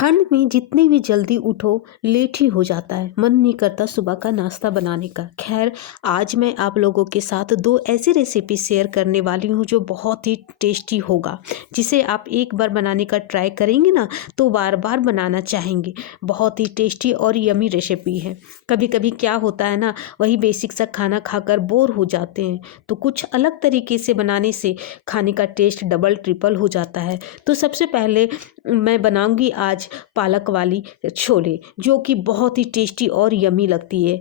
ठंड में जितनी भी जल्दी उठो लेट ही हो जाता है, मन नहीं करता सुबह का नाश्ता बनाने का। खैर, आज मैं आप लोगों के साथ दो ऐसी रेसिपी शेयर करने वाली हूँ जो बहुत ही टेस्टी होगा, जिसे आप एक बार बनाने का ट्राई करेंगे ना तो बार बार बनाना चाहेंगे। बहुत ही टेस्टी और यमी रेसिपी है। कभी कभी क्या होता है ना, वही बेसिक सा खाना खाकर बोर हो जाते हैं, तो कुछ अलग तरीके से बनाने से खाने का टेस्ट डबल ट्रिपल हो जाता है। तो सबसे पहले मैं बनाऊंगी आज पालक वाली छोले, जो कि बहुत ही टेस्टी और यमी लगती है,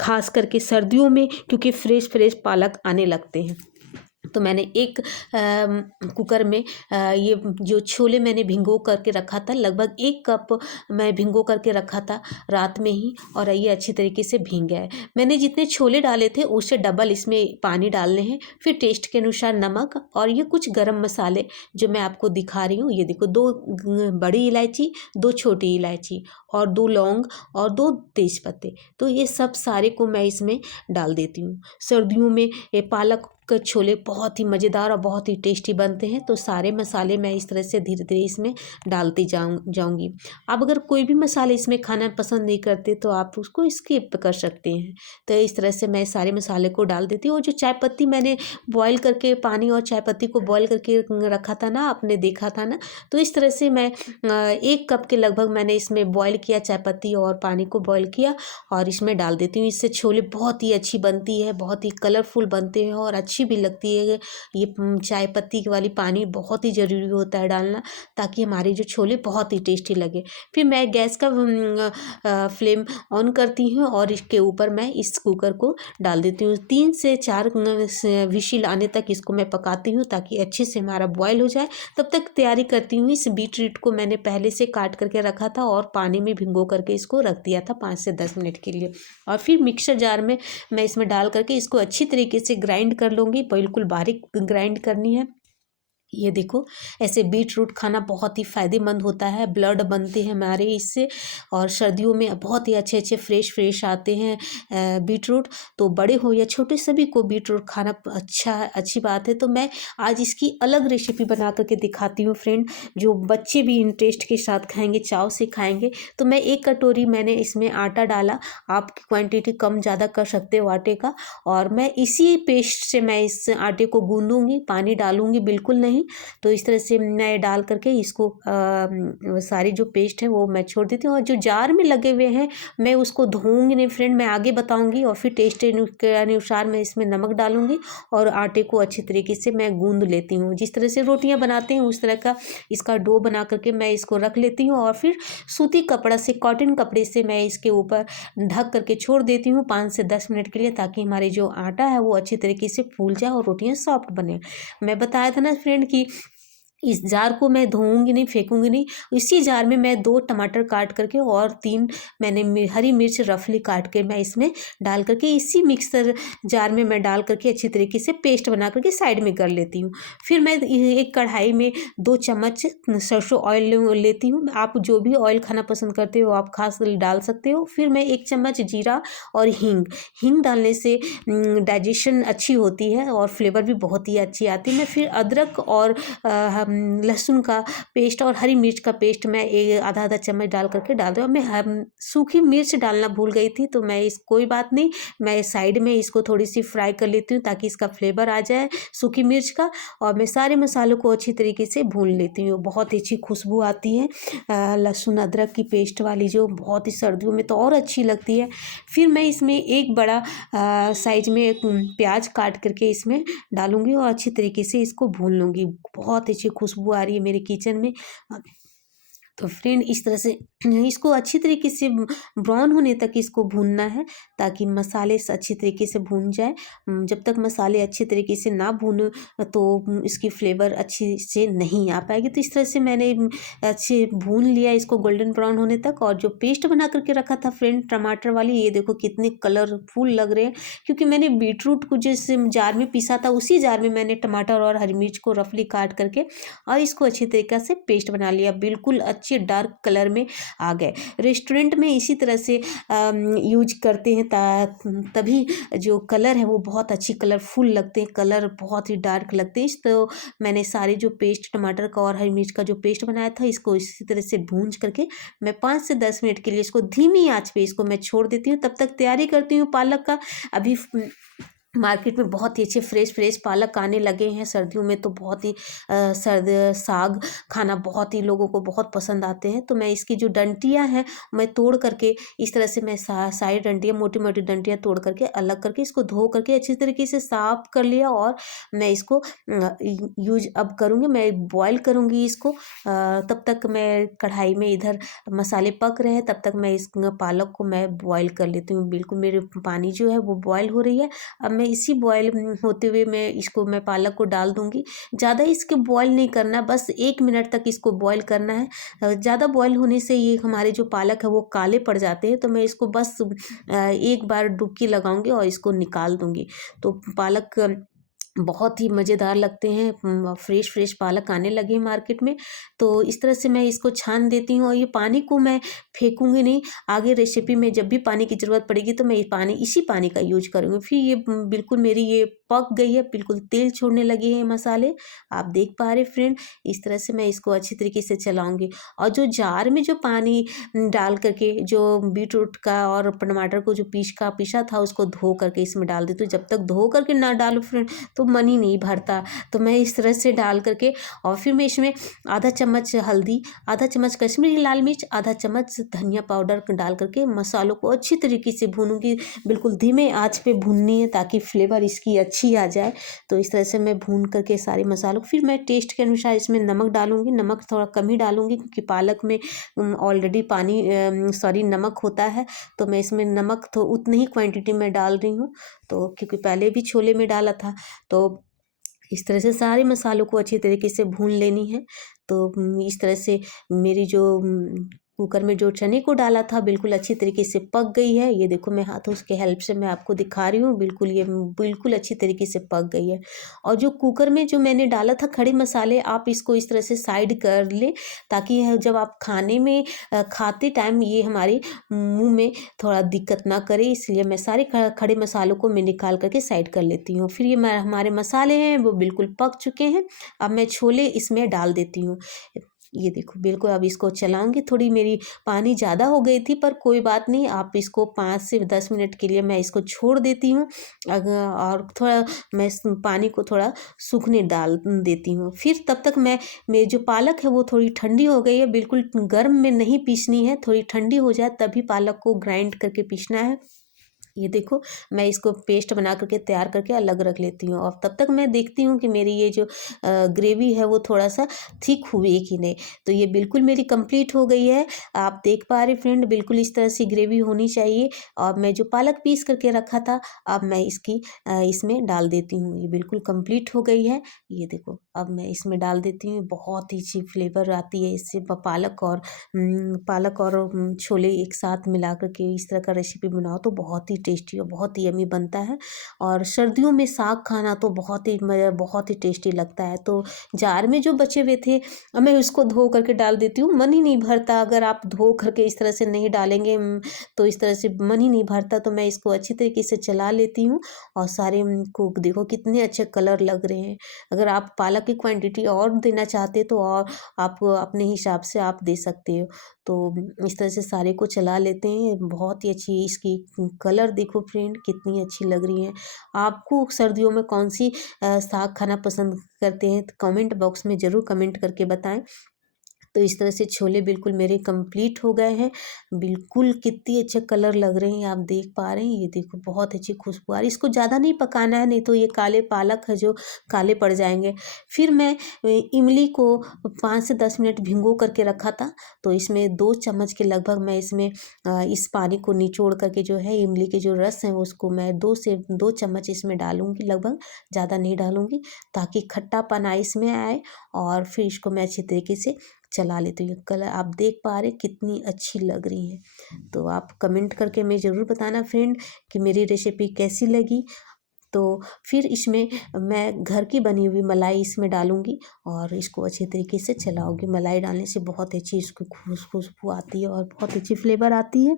खास करके सर्दियों में, क्योंकि फ्रेश फ्रेश पालक आने लगते हैं। तो मैंने एक कुकर में ये जो छोले मैंने भिगो करके रखा था, लगभग 1 कप मैं भिगो करके रखा था रात में ही, और ये अच्छी तरीके से भीग गया है। मैंने जितने छोले डाले थे उससे डबल इसमें पानी डालने हैं। फिर टेस्ट के अनुसार नमक, और ये कुछ गरम मसाले जो मैं आपको दिखा रही हूँ। ये देखो, 2 बड़ी इलायची, 2 छोटी इलायची, और 2 लौंग, और 2 तेज़पत्ते। तो ये सब सारे को मैं इसमें डाल देती हूँ। सर्दियों में ये पालक के छोले बहुत ही मज़ेदार और बहुत ही टेस्टी बनते हैं। तो सारे मसाले मैं इस तरह से धीरे धीरे इसमें डालती जाऊंगी। आप अगर कोई भी मसाले इसमें खाना पसंद नहीं करते तो आप उसको स्किप कर सकते हैं। तो इस तरह से मैं सारे मसाले को डाल देती हूँ। और जो चाय पत्ती मैंने बॉयल करके, पानी और चाय पत्ती को बॉयल करके रखा था ना, आपने देखा था ना, तो इस तरह से मैं 1 कप के लगभग मैंने इसमें बॉयल किया, चाय पत्ती और पानी को बॉयल किया और इसमें डाल देती हूँ। इससे छोले बहुत ही अच्छी बनती है, बहुत ही कलरफुल बनते हैं और अच्छी भी लगती है। ये चाय पत्ती वाली पानी बहुत ही ज़रूरी होता है डालना, ताकि हमारे जो छोले बहुत ही टेस्टी लगे। फिर मैं गैस का फ्लेम ऑन करती हूँ और इसके ऊपर मैं इस कुकर को डाल देती हूँ। 3 से 4 विशिल आने तक इसको मैं पकाती हूँ, ताकि अच्छे से हमारा बॉयल हो जाए। तब तक तैयारी करती हूँ। इस बीटरूट को मैंने पहले से काट करके रखा था और पानी में भिगो करके इसको रख दिया था 5 से 10 मिनट के लिए। और फिर मिक्सर जार में मैं इसमें डाल करके इसको अच्छी तरीके से ग्राइंड कर लूँगी, बिल्कुल बारीक ग्राइंड करनी है। ये देखो, ऐसे बीट रूट खाना बहुत ही फ़ायदेमंद होता है, ब्लड बनते हैं हमारे इससे, और सर्दियों में बहुत ही अच्छे अच्छे फ्रेश आते हैं बीट रूट। तो बड़े हो या छोटे, सभी को बीट रूट खाना अच्छी बात है। तो मैं आज इसकी अलग रेसिपी बना करके दिखाती हूँ फ्रेंड, जो बच्चे भी इंटरेस्ट के साथ खाएंगे, चाव से खाएंगे। तो मैं 1 कटोरी मैंने इसमें आटा डाला। आपकी क्वान्टिटी कम ज़्यादा कर सकते हो आटे का। और मैं इसी पेस्ट से मैं इस आटे को गूँधूँगी, पानी डालूँगी बिल्कुल नहीं। तो इस तरह से मैं डाल करके इसको सारी जो पेस्ट है वो मैं छोड़ देती हूँ। और जो जार में लगे हुए हैं मैं उसको धोऊंगी नहीं फ्रेंड, मैं आगे बताऊंगी। और फिर टेस्ट के अनुसार मैं इसमें नमक डालूंगी और आटे को अच्छी तरीके से मैं गूंद लेती हूँ। जिस तरह से रोटियां बनाते हैं उस तरह का इसका डो बना करके मैं इसको रख लेती हूँ। और फिर सूती कपड़ा से, कॉटन कपड़े से मैं इसके ऊपर ढक करके छोड़ देती हूँ 5 से 10 मिनट के लिए, ताकि हमारे जो आटा है वो अच्छी तरीके से फूल जाए और रोटियां सॉफ्ट बने। मैं बताया था ना फ्रेंड कि इस जार को मैं धोऊंगी नहीं, फेंकूंगी नहीं। इसी जार में मैं 2 टमाटर काट करके और 3 मैंने हरी मिर्च रफली काट के मैं इसमें डाल करके इसी मिक्सर जार में मैं डाल करके अच्छी तरीके से पेस्ट बना करके साइड में कर लेती हूँ। फिर मैं एक कढ़ाई में 2 चम्मच सरसों ऑयल लेती हूँ। आप जो भी ऑयल खाना पसंद करते हो आप खास डाल सकते हो। फिर मैं 1 चम्मच जीरा और हींग डालने से डाइजेशन अच्छी होती है और फ्लेवर भी बहुत ही अच्छी आती है। मैं फिर अदरक और लहसुन का पेस्ट और हरी मिर्च का पेस्ट मैं आधा चम्मच डाल करके डाल दूँ। मैं सूखी मिर्च डालना भूल गई थी, तो मैं कोई बात नहीं, मैं साइड में इसको थोड़ी सी फ्राई कर लेती हूँ ताकि इसका फ्लेवर आ जाए सूखी मिर्च का। और मैं सारे मसालों को अच्छी तरीके से भून लेती हूँ। बहुत ही अच्छी खुशबू आती है लहसुन अदरक की पेस्ट वाली, जो बहुत ही सर्दियों में तो और अच्छी लगती है। फिर मैं इसमें एक बड़ा साइज में प्याज काट करके इसमें डालूंगी और अच्छी तरीके से इसको भून लूँगी। बहुत अच्छी खुशबू आ रही है मेरे किचन में। तो फ्रेंड, इस तरह से इसको अच्छी तरीके से ब्राउन होने तक इसको भूनना है, ताकि मसाले अच्छी तरीके से भून जाए। जब तक मसाले अच्छी तरीके से ना भूने तो इसकी फ्लेवर अच्छी से नहीं आ पाएगी। तो इस तरह से मैंने अच्छे भून लिया इसको गोल्डन ब्राउन होने तक। और जो पेस्ट बना करके रखा था फ्रेंड टमाटर वाली, ये देखो कितने कलरफुल लग रहे हैं, क्योंकि मैंने बीटरूट को जिस जार में पीसा था उसी जार में मैंने टमाटर और हरी मिर्च को रफली काट करके और इसको अच्छी तरीके से पेस्ट बना लिया। बिल्कुल अच्छी अच्छे डार्क कलर में आ गए। रेस्टोरेंट में इसी तरह से यूज करते हैं तभी जो कलर है वो बहुत अच्छी कलरफुल लगते हैं, कलर बहुत ही डार्क लगते हैं। तो मैंने सारे जो पेस्ट टमाटर का और हरी मिर्च का जो पेस्ट बनाया था इसको इसी तरह से भूंज करके मैं 5 से 10 मिनट के लिए इसको धीमी आंच पे इसको मैं छोड़ देती हूँ। तब तक तैयारी करती हूँ पालक का। अभी मार्केट में बहुत ही अच्छे फ्रेश पालक आने लगे हैं। सर्दियों में तो बहुत ही सर्द साग खाना बहुत ही लोगों को बहुत पसंद आते हैं। तो मैं इसकी जो डंटियां हैं मैं तोड़ करके इस तरह से मैं सारी डंटियां मोटी मोटी डंटियां तोड़ करके अलग करके इसको धो करके अच्छी तरीके से साफ कर लिया। और मैं इसको यूज अब करूँगी, मैं बॉयल करूँगी इसको। तब तक मैं कढ़ाई में इधर मसाले पक रहे हैं, तब तक मैं इस पालक को मैं बॉयल कर लेती हूँ। बिल्कुल मेरे पानी जो है वो बॉयल हो रही है। अब मैं इसी बॉयल होते हुए मैं पालक को डाल दूँगी। ज़्यादा इसको बॉयल नहीं करना, बस 1 मिनट तक इसको बॉयल करना है। ज़्यादा बॉयल होने से ये हमारे जो पालक है वो काले पड़ जाते हैं। तो मैं इसको बस एक बार डुबकी लगाऊँगी और इसको निकाल दूँगी। तो पालक बहुत ही मज़ेदार लगते हैं। फ्रेश पालक आने लगे हैं मार्केट में। तो इस तरह से मैं इसको छान देती हूँ और ये पानी को मैं फेंकूँगी नहीं। आगे रेसिपी में जब भी पानी की ज़रूरत पड़ेगी तो मैं इसी पानी का यूज करूँगी। फिर ये बिल्कुल मेरी ये पक गई है, बिल्कुल तेल छोड़ने लगे हैं मसाले। आप देख पा रहे फ्रेंड, इस तरह से मैं इसको अच्छी तरीके से चलाऊँगी। और जो जार में जो पानी डाल करके जो बीट रूट का और टमाटर को जो पीसा था उसको धो करके इसमें डाल देती हूँ। जब तक धो करके ना डालो फ्रेंड तो मन ही नहीं भरता। तो मैं इस तरह से डाल करके और फिर मैं इसमें आधा चम्मच हल्दी, आधा चम्मच कश्मीरी लाल मिर्च, आधा चम्मच धनिया पाउडर डाल करके मसालों को अच्छी तरीके से भूनूंगी। बिल्कुल धीमे आंच पे भूननी है ताकि फ्लेवर इसकी अच्छी आ जाए। तो इस तरह से मैं भून करके सारे मसालों, फिर मैं टेस्ट के अनुसार इसमें नमक डालूंगी। नमक थोड़ा कम ही डालूंगी क्योंकि पालक में ऑलरेडी नमक होता है। तो मैं इसमें नमक तो उतनी ही क्वांटिटी में डाल रही हूँ, तो क्योंकि पहले भी छोले में डाला था। तो इस तरह से सारे मसालों को अच्छी तरीके से भून लेनी है। तो इस तरह से मेरी जो कुकर में जो चने को डाला था बिल्कुल अच्छी तरीके से पक गई है। ये देखो मैं हाथों के हेल्प से मैं आपको दिखा रही हूँ, बिल्कुल अच्छी तरीके से पक गई है। और जो कुकर में जो मैंने डाला था खड़े मसाले, आप इसको इस तरह से साइड कर लें ताकि जब आप खाने में खाते टाइम ये हमारे मुँह में थोड़ा दिक्कत ना करे। इसलिए मैं सारे खड़े मसालों को मैं निकाल करके साइड कर लेती हूँ। फिर ये हमारे मसाले हैं वो बिल्कुल पक चुके हैं। अब मैं छोले इसमें डाल देती हूँ। ये देखो बिल्कुल अब इसको चलाऊंगी। थोड़ी मेरी पानी ज़्यादा हो गई थी पर कोई बात नहीं, आप इसको 5 से 10 मिनट के लिए मैं इसको छोड़ देती हूँ। और थोड़ा मैं इस पानी को थोड़ा सूखने डाल देती हूँ। फिर तब तक मेरी जो पालक है वो थोड़ी ठंडी हो गई है। बिल्कुल गर्म में नहीं पीसनी है, थोड़ी ठंडी हो जाए तभी पालक को ग्राइंड करके पीसना है। ये देखो मैं इसको पेस्ट बना करके तैयार करके अलग रख लेती हूँ। और तब तक मैं देखती हूँ कि मेरी ये जो ग्रेवी है वो थोड़ा सा थिक हुई है कि नहीं। तो ये बिल्कुल मेरी कंप्लीट हो गई है। आप देख पा रहे फ्रेंड, बिल्कुल इस तरह से ग्रेवी होनी चाहिए। और मैं जो पालक पीस करके रखा था अब मैं इसमें डाल देती हूँ। ये बिल्कुल कंप्लीट हो गई है। ये देखो अब मैं इसमें डाल देती हूँ। बहुत ही अच्छी फ्लेवर आती है इससे। पालक और छोले एक साथ मिला करके इस तरह का रेसिपी बनाओ तो बहुत ही टेस्टी और बहुत ही यम्मी बनता है। और सर्दियों में साग खाना तो बहुत ही टेस्टी लगता है। तो जार में जो बचे हुए थे अब मैं उसको धो करके डाल देती हूँ। मन ही नहीं भरता अगर आप धो करके इस तरह से नहीं डालेंगे तो इस तरह से मन ही नहीं भरता। तो मैं इसको अच्छी तरीके से चला लेती हूँ। और सारे को देखो कितने अच्छे कलर लग रहे हैं। अगर आप पालक की क्वांटिटी और देना चाहते तो और आप अपने हिसाब से आप दे सकते हो। तो इस तरह से सारे को चला लेते हैं। बहुत ही अच्छी इसकी कलर देखो फ्रेंड कितनी अच्छी लग रही है। आपको सर्दियों में कौन सी साग खाना पसंद करते हैं तो कमेंट बॉक्स में ज़रूर कमेंट करके बताएं। तो इस तरह से छोले बिल्कुल मेरे कंप्लीट हो गए हैं। बिल्कुल कितनी अच्छे कलर लग रहे हैं, आप देख पा रहे हैं। ये देखो बहुत अच्छी खुशबू आ रही है। इसको ज़्यादा नहीं पकाना है, नहीं तो ये काले पालक है जो काले पड़ जाएंगे। फिर मैं इमली को 5 से 10 मिनट भिगो करके रखा था। तो इसमें 2 चम्मच के लगभग मैं इसमें इस पानी को निचोड़ करके जो है इमली के जो रस हैं उसको मैं 2 चम्मच इसमें डालूंगी लगभग, ज़्यादा नहीं डालूंगी ताकि खट्टापन आए इसमें आए। और फिर इसको मैं अच्छी तरीके से चला लेती हूँ। कलर आप देख पा रहे कितनी अच्छी लग रही है। तो आप कमेंट करके मैं ज़रूर बताना फ्रेंड कि मेरी रेसिपी कैसी लगी। तो फिर इसमें मैं घर की बनी हुई मलाई इसमें डालूँगी और इसको अच्छे तरीके से चलाऊँगी। मलाई डालने से बहुत अच्छी इसको खुशबू आती है और बहुत अच्छी फ्लेवर आती है।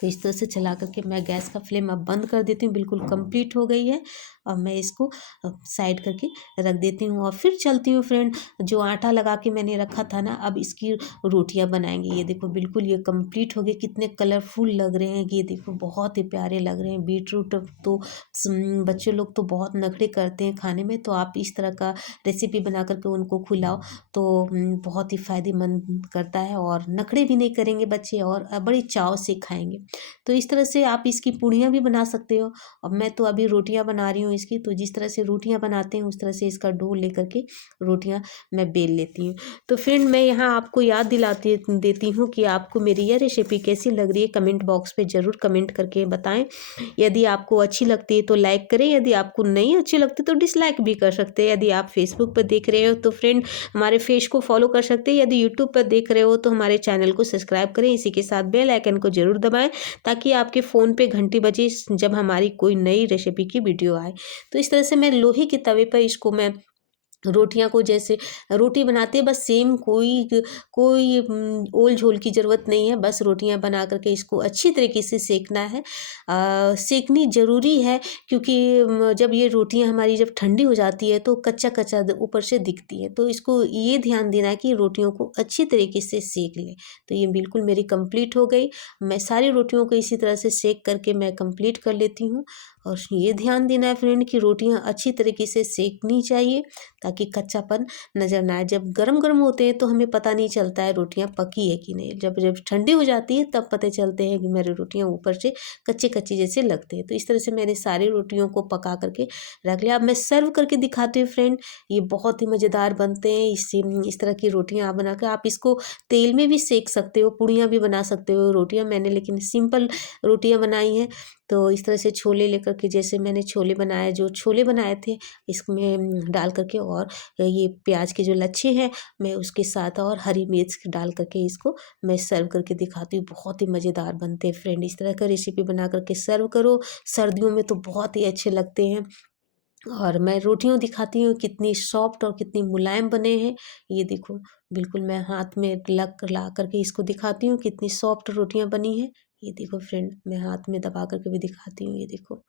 तो इस तरह से चला करके मैं गैस का फ्लेम अब बंद कर देती हूँ, बिल्कुल कंप्लीट हो गई है। अब मैं इसको साइड करके रख देती हूँ और फिर चलती हूँ फ्रेंड, जो आटा लगा के मैंने रखा था ना, अब इसकी रोटियां बनाएंगे। ये देखो बिल्कुल ये कंप्लीट हो गए, कितने कलरफुल लग रहे हैं, ये देखो बहुत ही प्यारे लग रहे हैं। बीटरूट तो बच्चे लोग तो बहुत नखरे करते हैं खाने में, तो आप इस तरह का रेसिपी बना करके उनको खिलाओ तो बहुत ही फायदेमंद करता है और नखरे भी नहीं करेंगे बच्चे और बड़ी चाव से खाएंगे। तो इस तरह से आप इसकी पूड़ियाँ भी बना सकते हो। अब मैं तो अभी रोटियाँ बना रही हूँ इसकी, तो जिस तरह से रोटियाँ बनाते हैं उस तरह से इसका डो लेकर के रोटियाँ मैं बेल लेती हूँ। तो फ्रेंड मैं यहाँ आपको याद दिलाती देती हूँ कि आपको मेरी यह रेसिपी कैसी लग रही है, कमेंट बॉक्स पे ज़रूर कमेंट करके बताएं। यदि आपको अच्छी लगती है तो लाइक करें, यदि आपको नहीं अच्छी लगती तो डिसलाइक भी कर सकते हैं। यदि आप फेसबुक पर देख रहे हो तो फ्रेंड हमारे पेज को फॉलो कर सकते हैं। यदि यूट्यूब पर देख रहे हो तो हमारे चैनल को सब्सक्राइब करें, इसी के साथ बेल आइकन को जरूर दबाएं ताकि आपके फ़ोन पे घंटी बजे जब हमारी कोई नई रेसिपी की वीडियो आए। तो इस तरह से मैं लोहे के तवे पर इसको मैं रोटियां को जैसे रोटी बनाते हैं बस सेम, कोई कोई ओल झोल की ज़रूरत नहीं है। बस रोटियां बना करके इसको अच्छी तरीके से सेकना है। सेकनी ज़रूरी है क्योंकि जब ये रोटियां हमारी जब ठंडी हो जाती है तो कच्चा कच्चा ऊपर से दिखती है, तो इसको ये ध्यान देना है कि रोटियों को अच्छी तरीके से सेक लें। तो ये बिल्कुल मेरी कंप्लीट हो गई। मैं सारी रोटियों को इसी तरह से सेक करके मैं कंप्लीट कर लेती हूँ। और ये ध्यान देना है फ्रेंड कि रोटियां अच्छी तरीके से सेकनी चाहिए ताकि कच्चापन नज़र ना आए। जब गरम गरम होते हैं तो हमें पता नहीं चलता है रोटियां पकी है कि नहीं, जब जब ठंडी हो जाती है तब पता चलते हैं कि मेरी रोटियां ऊपर से कच्चे कच्चे जैसे लगते हैं। तो इस तरह से मैंने सारी रोटियों को पका करके रख लिया। अब मैं सर्व करके दिखाती हूँ फ्रेंड, ये बहुत ही मज़ेदार बनते हैं। इससे इस तरह की रोटियां आप बना कर आप इसको तेल में भी सेक सकते हो, पूड़ियाँ भी बना सकते हो। रोटियाँ मैंने लेकिन सिंपल रोटियाँ बनाई हैं। तो इस तरह से छोले लेकर के, जैसे मैंने छोले बनाए, जो छोले बनाए थे इसमें डाल करके, और ये प्याज के जो लच्छे हैं मैं उसके साथ और हरी मिर्च डाल करके इसको मैं सर्व करके दिखाती हूँ। बहुत ही मज़ेदार बनते हैं फ्रेंड। इस तरह का रेसिपी बना करके सर्व करो, सर्दियों में तो बहुत ही अच्छे लगते हैं। और मैं रोटियों दिखाती हूँ कितनी सॉफ्ट और कितनी मुलायम बने हैं। ये देखो बिल्कुल मैं हाथ में लग ला करके इसको दिखाती हूँ कितनी सॉफ्ट रोटियां बनी हैं। ये देखो फ्रेंड, मैं हाथ में दबा करके भी दिखाती हूँ, ये देखो।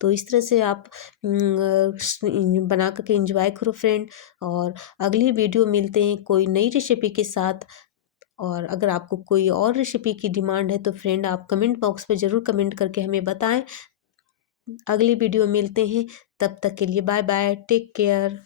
तो इस तरह से आप बना करके इंजॉय करो फ्रेंड। और अगली वीडियो मिलते हैं कोई नई रेसिपी के साथ। और अगर आपको कोई और रेसिपी की डिमांड है तो फ्रेंड आप कमेंट बॉक्स पे ज़रूर कमेंट करके हमें बताएं। अगली वीडियो मिलते हैं, तब तक के लिए बाय बाय, टेक केयर।